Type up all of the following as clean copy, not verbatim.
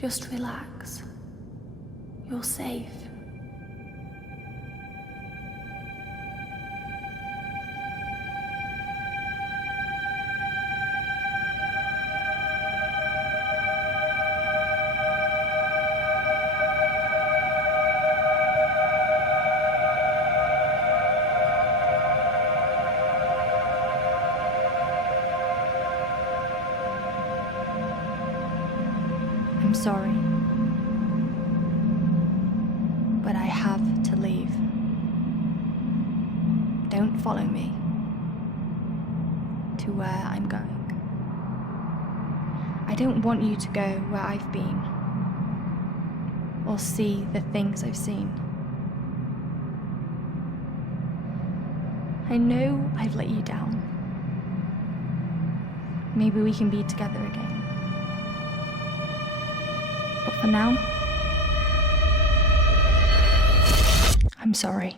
Just relax. You're safe. I'm sorry, but I have to leave. Don't follow me to where I'm going. I don't want you to go where I've been or see the things I've seen. I know I've let you down. Maybe we can be together again. But for now, I'm sorry.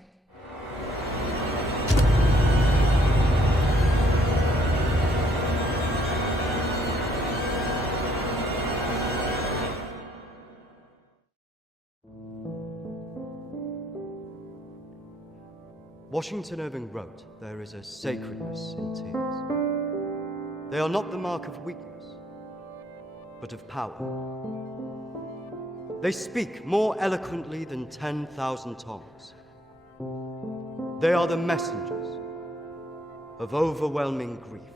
Washington Irving wrote, "There is a sacredness in tears. They are not the mark of weakness, but of power. They speak more eloquently than 10,000 tongues. They are the messengers of overwhelming grief.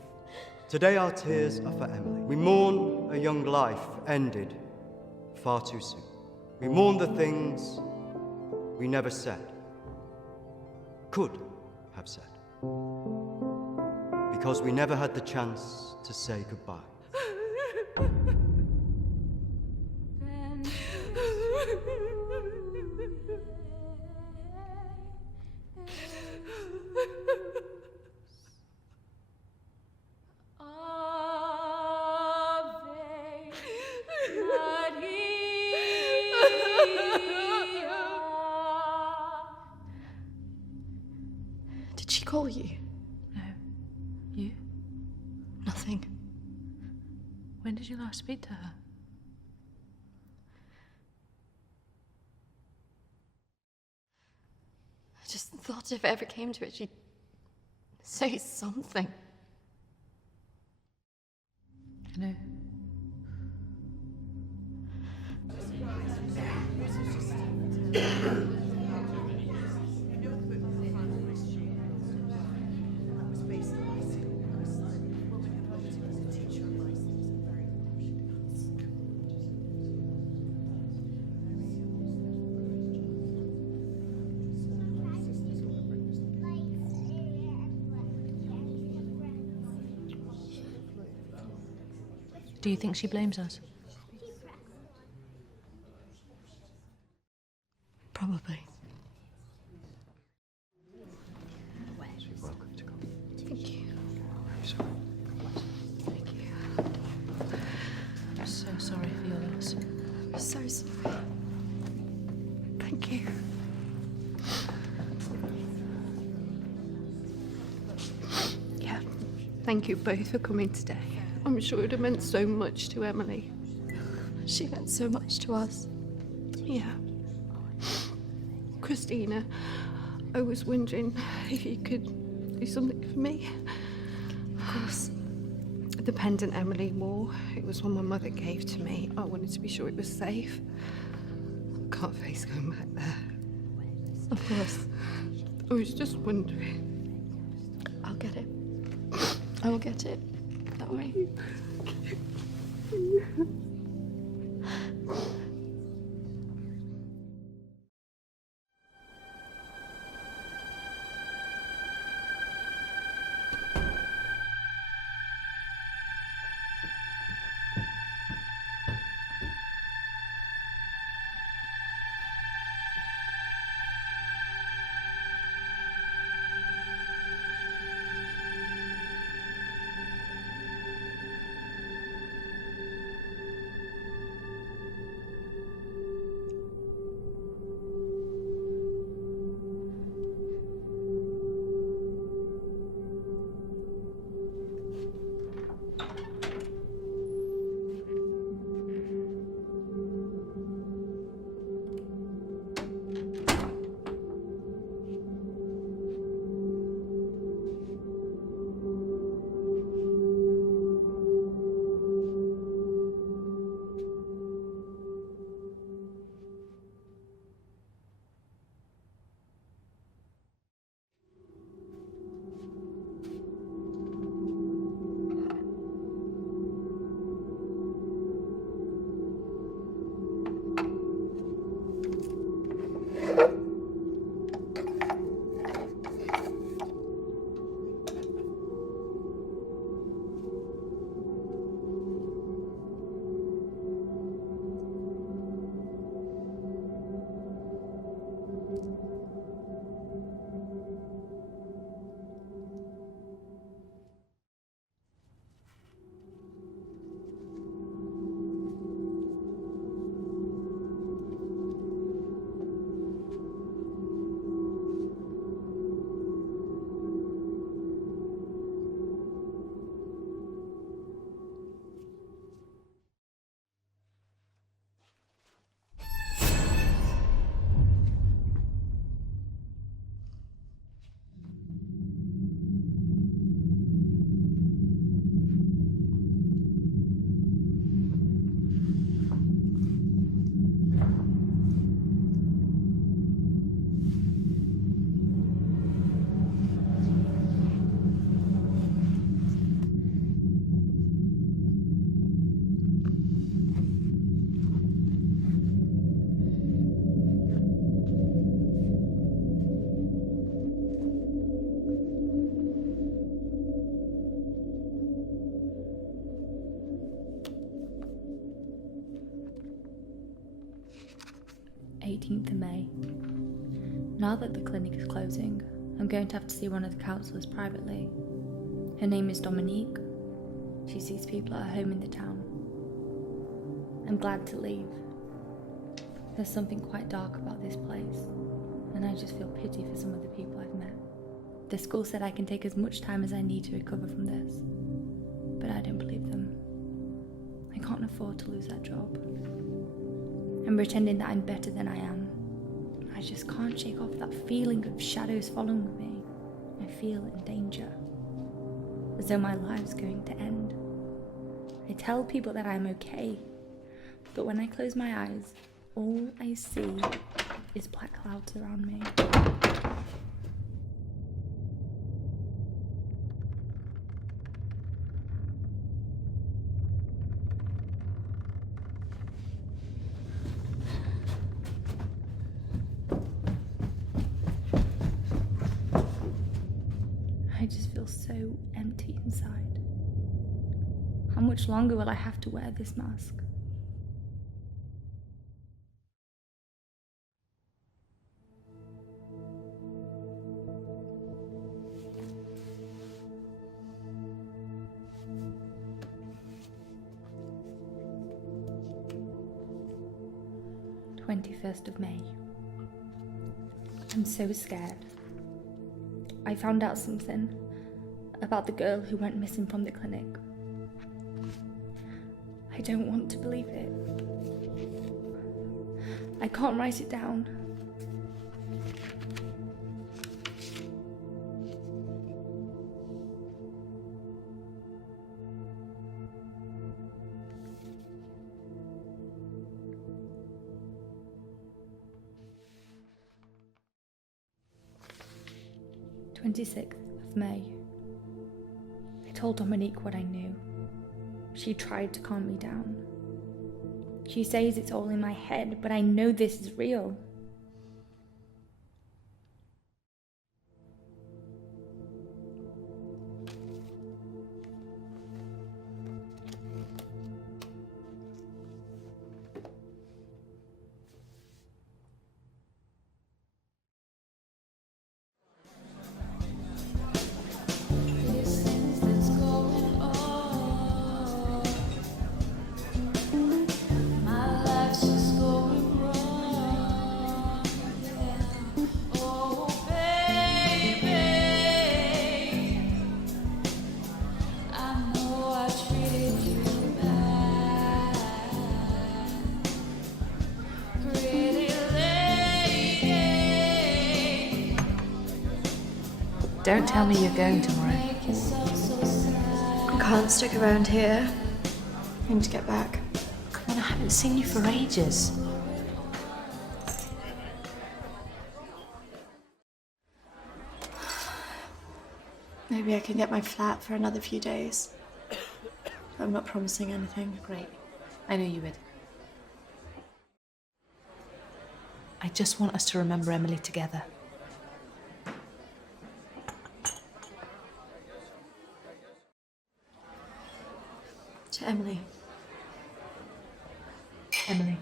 Today our tears are for Emily. We mourn a young life ended far too soon. We mourn the things we never said, could have said, because we never had the chance to say goodbye. Did she call you? No. You? Nothing. When did you last speak to her? I just thought if it ever came to it, she'd say something. No. Do you think she blames us? Probably. You're welcome to come. Thank you. I'm sorry. Thank you. I'm so sorry for your loss. I'm so sorry. Thank you. Yeah, thank you both for coming today. I'm sure it would have meant so much to Emily. She meant so much to us. Yeah. Christina, I was wondering if you could do something for me. Of course. The pendant Emily wore, it was one my mother gave to me. I wanted to be sure it was safe. I can't face going back there. Of course. I was just wondering. I'll get it. I will get it. Don't worry. Now that the clinic is closing, I'm going to have to see one of the counsellors privately. Her name is Dominique. She sees people at her home in the town. I'm glad to leave. There's something quite dark about this place, and I just feel pity for some of the people I've met. The school said I can take as much time as I need to recover from this, but I don't believe them. I can't afford to lose that job. I'm pretending that I'm better than I am. I just can't shake off that feeling of shadows following me. I feel in danger, as though my life's going to end. I tell people that I'm okay, but when I close my eyes, all I see is black clouds around me. I just feel so empty inside. How much longer will I have to wear this mask? of May. I'm so scared. I found out something about the girl who went missing from the clinic. I don't want to believe it. I can't write it down. May. I told Dominique what I knew. She tried to calm me down. She says it's all in my head, but I know this is real. Don't tell me you're going tomorrow. I can't stick around here. I need to get back. Come on, I haven't seen you for ages. Maybe I can get my flat for another few days. I'm not promising anything. Great. I knew you would. I just want us to remember Emily together. To Emily. Emily.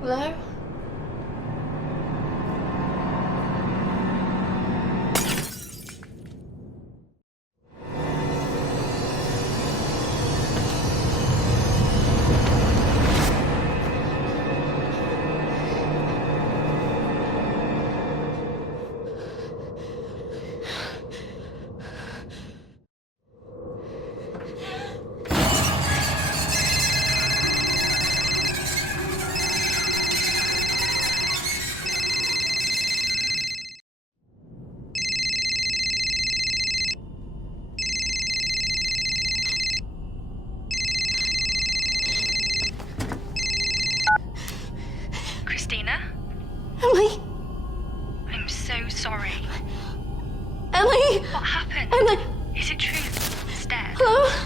Hello? Christina? Emily! I'm so sorry. Emily! What happened? Emily! Is it true? It's dead. Hello?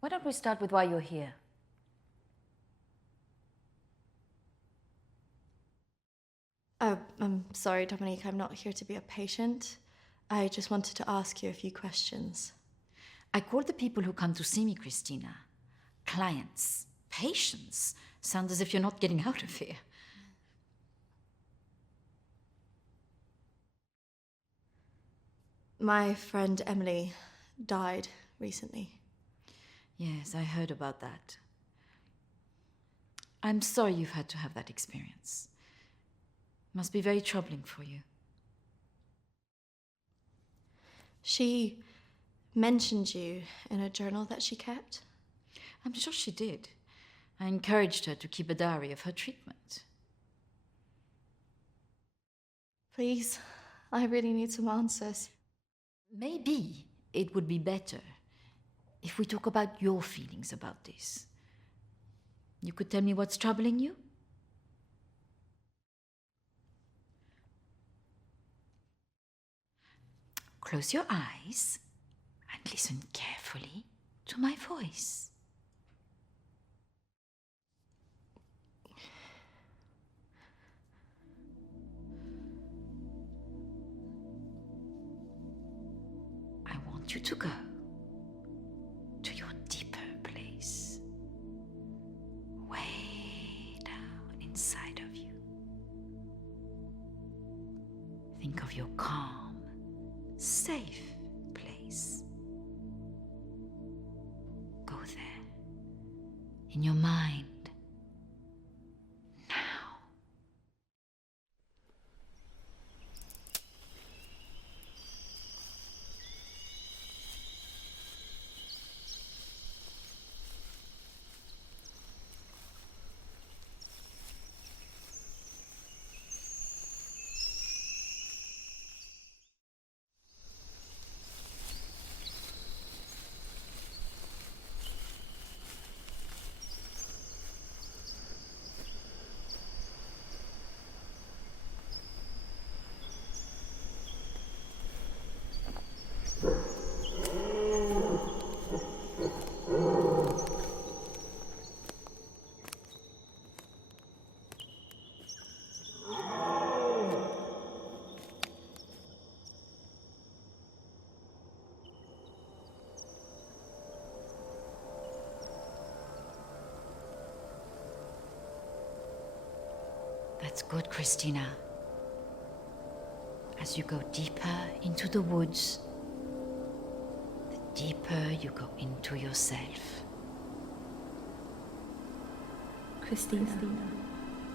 Why don't we start with why you're here? I'm sorry, Dominique. I'm not here to be a patient. I just wanted to ask you a few questions. I call the people who come to see me, Christina, clients. Patients sound as if you're not getting out of here. My friend Emily died recently. Yes, I heard about that. I'm sorry you've had to have that experience. Must be very troubling for you. She mentioned you in a journal that she kept. I'm sure she did. I encouraged her to keep a diary of her treatment. Please, I really need some answers. Maybe it would be better if we talk about your feelings about this. You could tell me what's troubling you? Close your eyes and listen carefully to my voice. I want you to go to your deeper place, way down inside of you. Think of your calm, safe place. Go there, in your mind, now. That's good, Christina. As you go deeper into the woods, the deeper you go into yourself. Christina,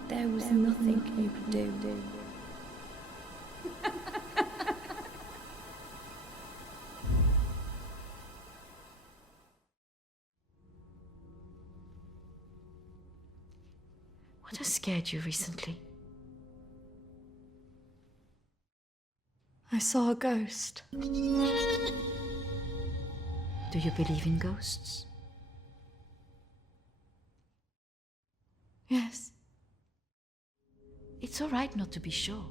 there was nothing you could do. What has scared you recently? I saw a ghost. Do you believe in ghosts? Yes. It's all right not to be sure.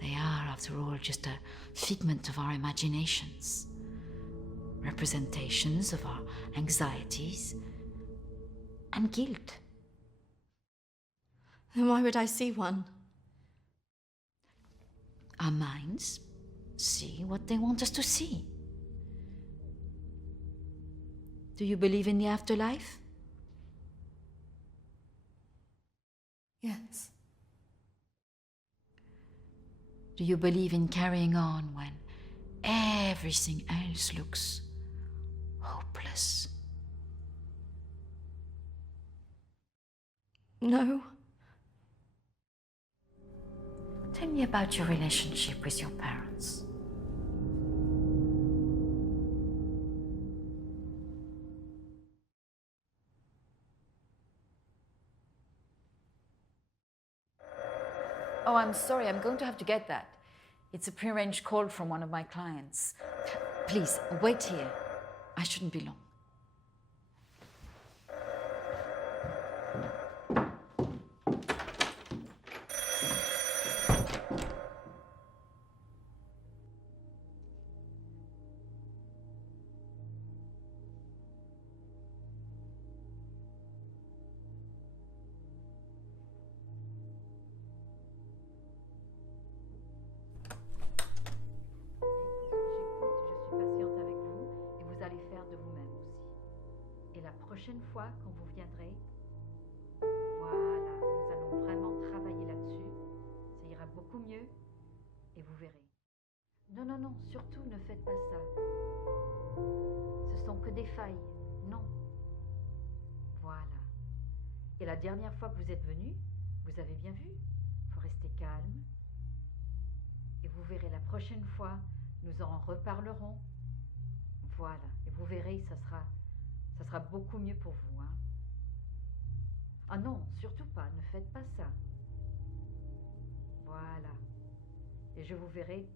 They are, after all, just a figment of our imaginations. Representations of our anxieties and guilt. Then why would I see one? Our minds see what they want us to see. Do you believe in the afterlife? Yes. Do you believe in carrying on when everything else looks hopeless? No. Tell me about your relationship with your parents. Oh, I'm sorry, I'm going to have to get that. It's a prearranged call from one of my clients. Please, wait here. I shouldn't be long. Prochaine fois, quand vous viendrez, voilà, nous allons vraiment travailler là-dessus. Ça ira beaucoup mieux et vous verrez. Non, non, non, surtout ne faites pas ça. Ce sont que des failles. Non. Voilà. Et la dernière fois que vous êtes venu, vous avez bien vu, il faut rester calme. Et vous verrez, la prochaine fois, nous en reparlerons. Voilà. Et vous verrez, ça sera beaucoup mieux pour vous, hein. Ah non, surtout pas, ne faites pas ça. Voilà. Et je vous verrai,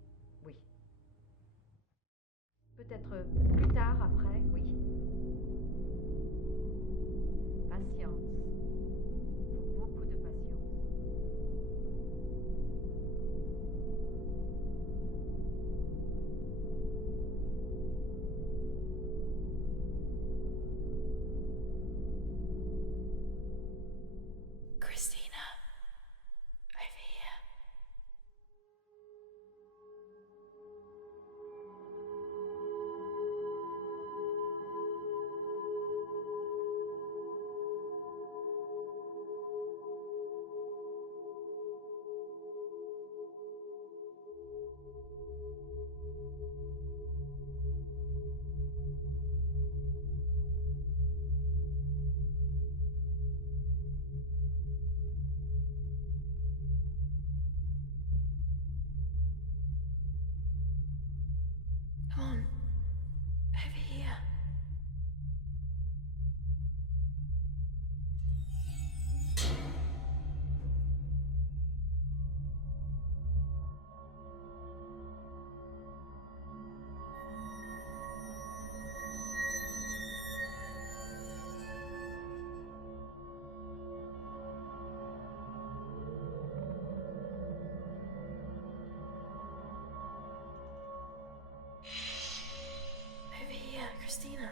oui. Peut-être plus tard, après, oui. Patience. Beaucoup de patience. Christina, over here. Come on, over here. Over here, Christina.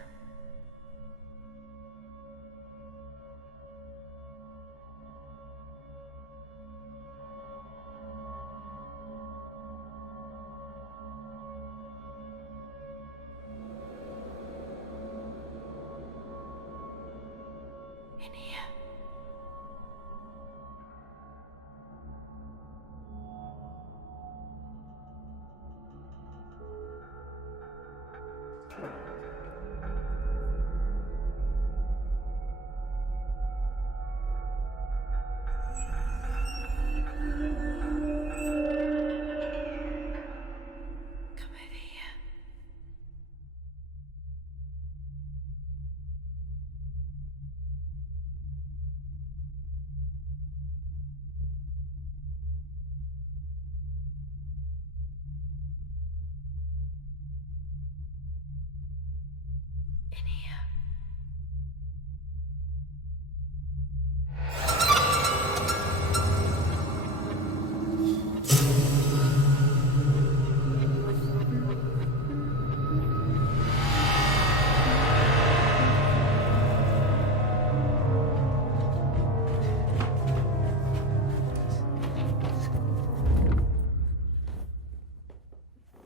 In here. Come over here. In here.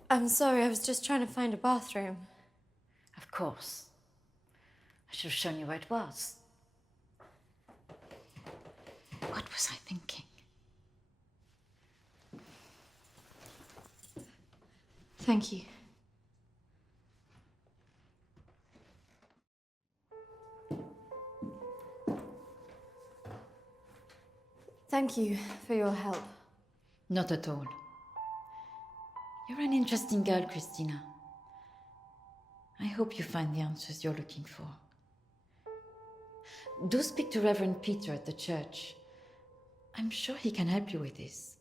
I'm sorry, I was just trying to find a bathroom. Of course. I should have shown you where it was. What was I thinking? Thank you. Thank you for your help. Not at all. You're an interesting girl, Christina. I hope you find the answers you're looking for. Do speak to Reverend Peter at the church. I'm sure he can help you with this.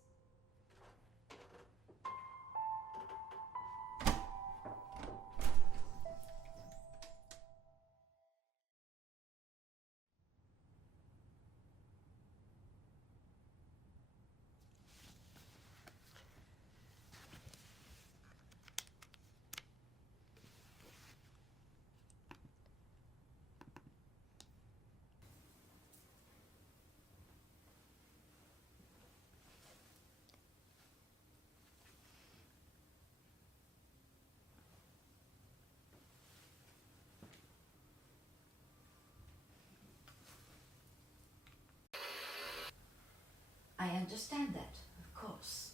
I understand that, of course.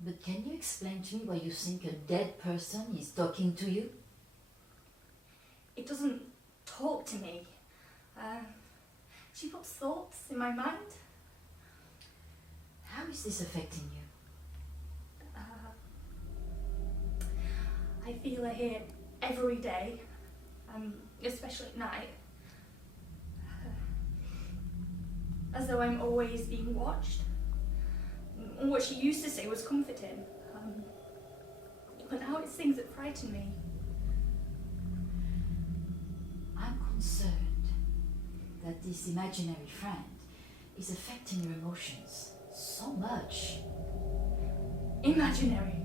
But can you explain to me why you think a dead person is talking to you? It doesn't talk to me. She puts thoughts in my mind. How is this affecting you? I feel her here every day, especially at night. As though I'm always being watched. What she used to say was comforting. But now it's things that frighten me. I'm concerned that this imaginary friend is affecting your emotions so much. Imaginary.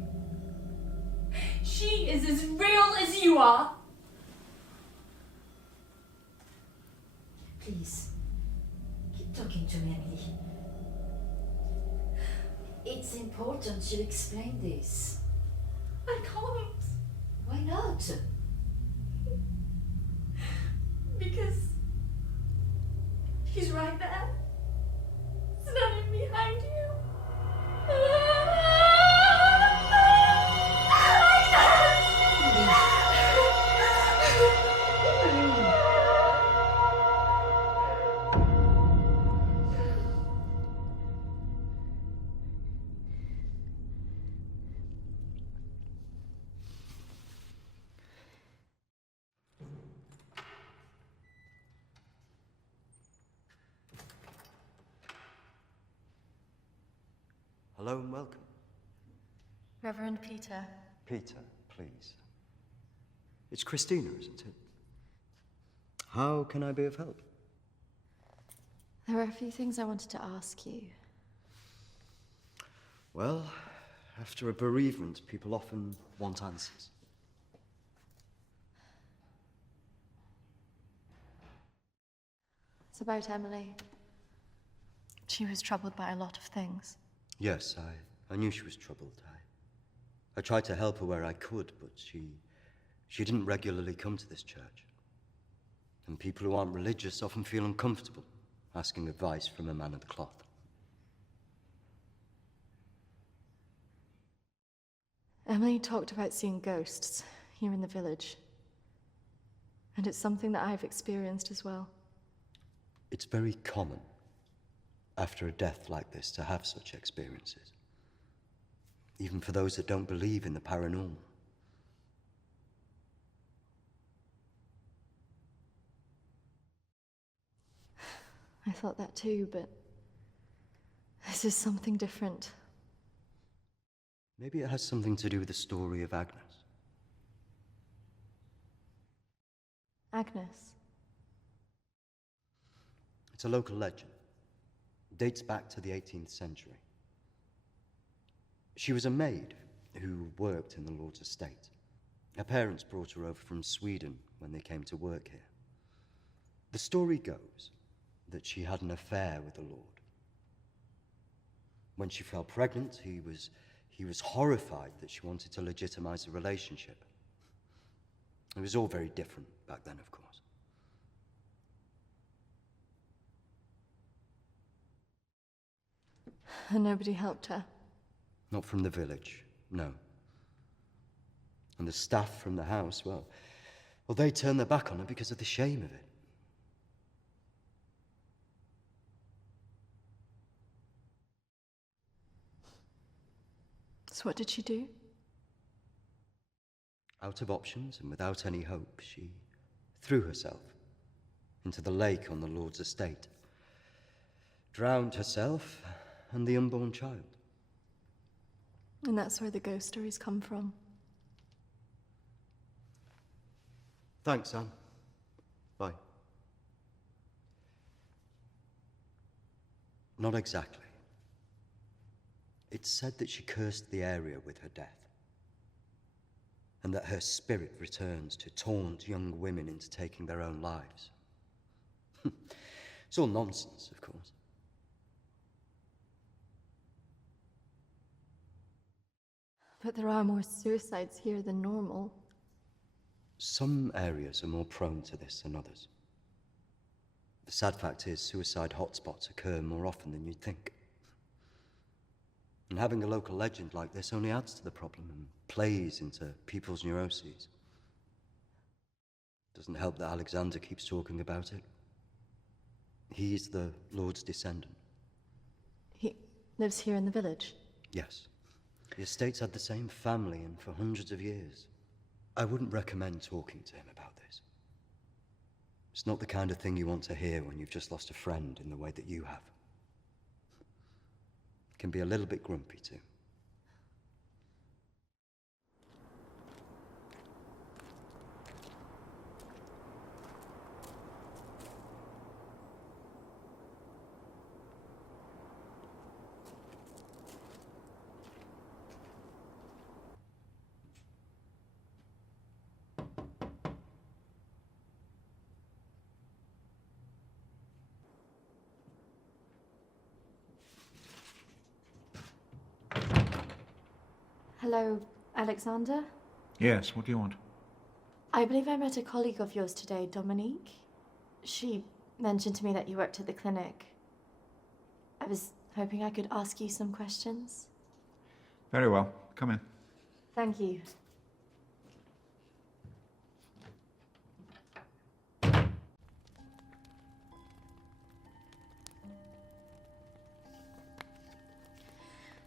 She is as real as you are. Please, keep talking to me, Emily. It's important you explain this. I can't. Why not? Because she's right there, standing behind you. Hello and welcome. Reverend Peter. Peter, please. It's Christina, isn't it? How can I be of help? There are a few things I wanted to ask you. Well, after a bereavement, people often want answers. It's about Emily. She was troubled by a lot of things. Yes, I knew she was troubled. I tried to help her where I could, but she didn't regularly come to this church. And people who aren't religious often feel uncomfortable asking advice from a man of the cloth. Emily talked about seeing ghosts here in the village. And it's something that I've experienced as well. It's very common after a death like this to have such experiences, even for those that don't believe in the paranormal. I thought that too, but this is something different. Maybe it has something to do with the story of Agnes. Agnes? It's a local legend. It dates back to the 18th century. She was a maid who worked in the Lord's estate. Her parents brought her over from Sweden when they came to work here. The story goes that she had an affair with the Lord. When she fell pregnant, he was horrified that she wanted to legitimize the relationship. It was all very different back then, of course. And nobody helped her? Not from the village, no. And the staff from the house, well, they turned their back on her because of the shame of it. So what did she do? Out of options and without any hope, she threw herself into the lake on the Lord's estate, drowned herself and the unborn child. And that's where the ghost stories come from. Thanks, Anne. Bye. Not exactly. It's said that she cursed the area with her death, and that her spirit returns to taunt young women into taking their own lives. It's all nonsense, of course. But there are more suicides here than normal. Some areas are more prone to this than others. The sad fact is, suicide hotspots occur more often than you'd think. And having a local legend like this only adds to the problem and plays into people's neuroses. Doesn't help that Alexander keeps talking about it. He's the Lord's descendant. He lives here in the village? Yes. The estate's had the same family and for hundreds of years. I wouldn't recommend talking to him about this. It's not the kind of thing you want to hear when you've just lost a friend in the way that you have. Can be a little bit grumpy too. Hello, Alexander? Yes, what do you want? I believe I met a colleague of yours today, Dominique. She mentioned to me that you worked at the clinic. I was hoping I could ask you some questions. Very well. Come in. Thank you.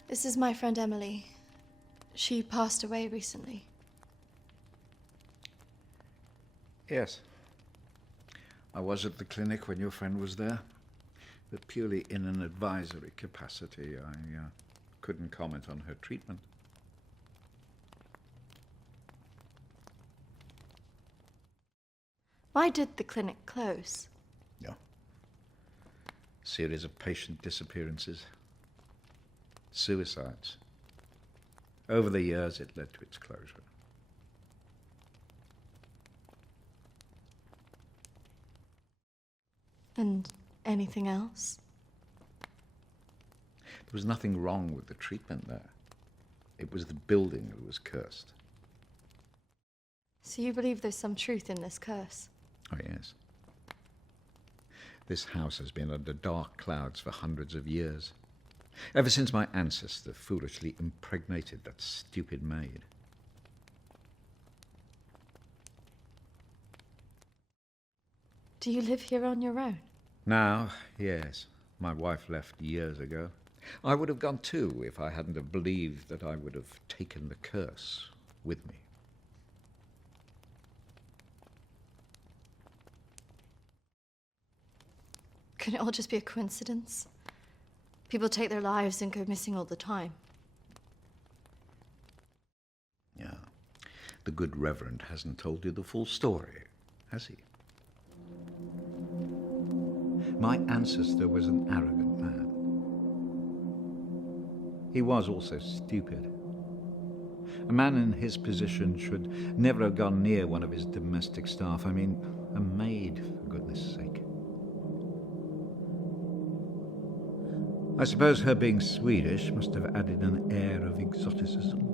This is my friend Emily. She passed away recently. Yes. I was at the clinic when your friend was there, but purely in an advisory capacity. I couldn't comment on her treatment. Why did the clinic close? Yeah. Series of patient disappearances. Suicides. Over the years, it led to its closure. And anything else? There was nothing wrong with the treatment there. It was the building that was cursed. So you believe there's some truth in this curse? Oh, yes. This house has been under dark clouds for hundreds of years. Ever since my ancestor foolishly impregnated that stupid maid. Do you live here on your own? Now, yes. My wife left years ago. I would have gone too if I hadn't have believed that I would have taken the curse with me. Could it all just be a coincidence? People take their lives and go missing all the time. Yeah. The good Reverend hasn't told you the full story, has he? My ancestor was an arrogant man. He was also stupid. A man in his position should never have gone near one of his domestic staff. I mean, a maid, for goodness sake. I suppose her being Swedish must have added an air of exoticism.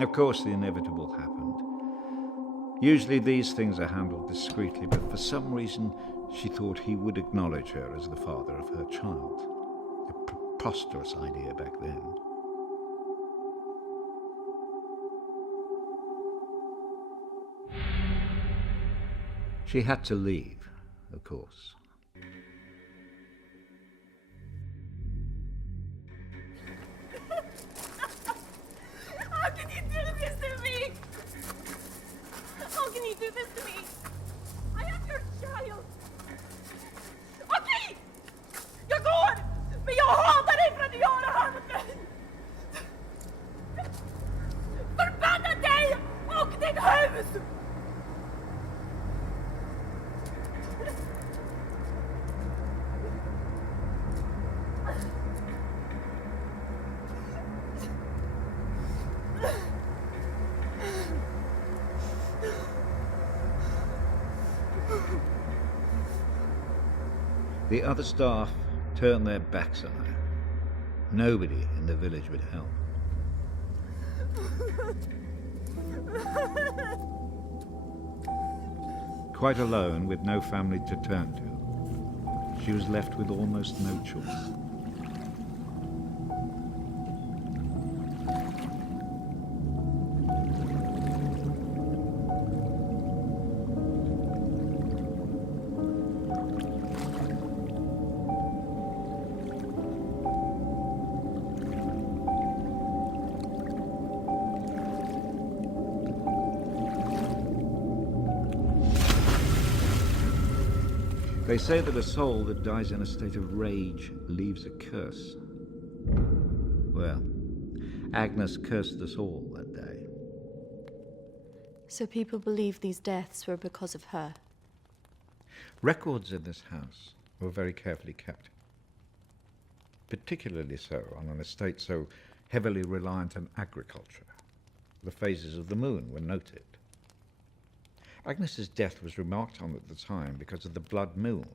Of course, the inevitable happened. Usually these things are handled discreetly, but for some reason she thought he would acknowledge her as the father of her child. A preposterous idea back then. She had to leave, of course. How can you do this to me? How can you do this to me? I am your child. Okej! Jag går! Men jag hatar dig för att du gör det här mot mig! Förbanna dig och ditt hus! The other staff turned their backs on her. Nobody in the village would help. Quite alone, with no family to turn to, she was left with almost no choice. They say that a soul that dies in a state of rage leaves a curse. Well, Agnes cursed us all that day. So people believe these deaths were because of her. Records in this house were very carefully kept. Particularly so on an estate so heavily reliant on agriculture. The phases of the moon were noted. Agnes's death was remarked on at the time because of the blood moon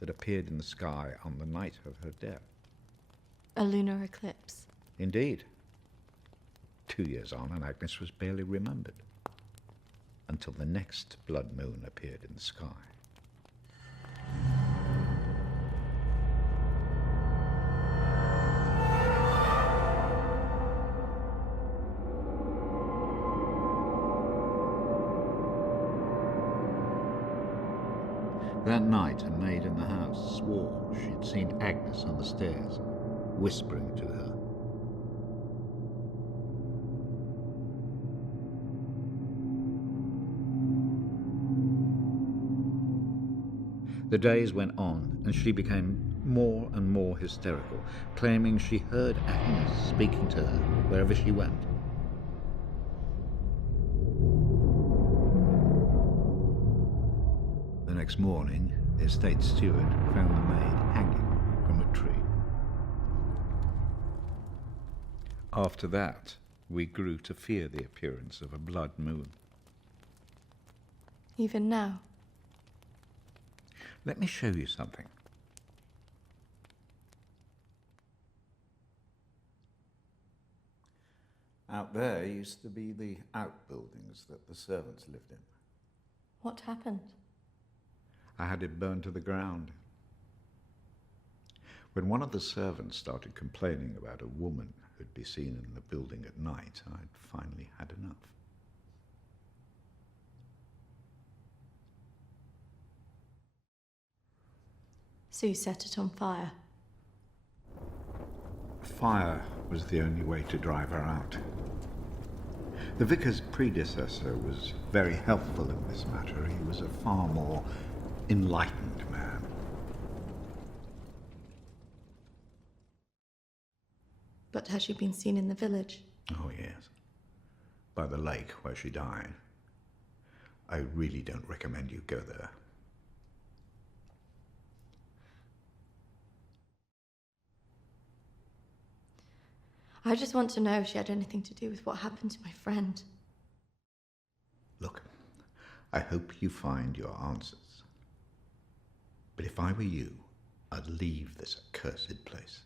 that appeared in the sky on the night of her death. A lunar eclipse. Indeed. 2 years on, and Agnes was barely remembered until the next blood moon appeared in the sky. That night, a maid in the house swore she'd seen Agnes on the stairs, whispering to her. The days went on, and she became more and more hysterical, claiming she heard Agnes speaking to her wherever she went. The next morning, the estate steward found the maid hanging from a tree. After that, we grew to fear the appearance of a blood moon. Even now. Let me show you something. Out there used to be the outbuildings that the servants lived in. What happened? I had it burned to the ground. When one of the servants started complaining about a woman who'd be seen in the building at night, I'd finally had enough. So you set it on fire? Fire was the only way to drive her out. The vicar's predecessor was very helpful in this matter. He was a far more enlightened man. But has she been seen in the village? Oh, yes. By the lake where she died. I really don't recommend you go there. I just want to know if she had anything to do with what happened to my friend. Look, I hope you find your answers. But if I were you, I'd leave this accursed place.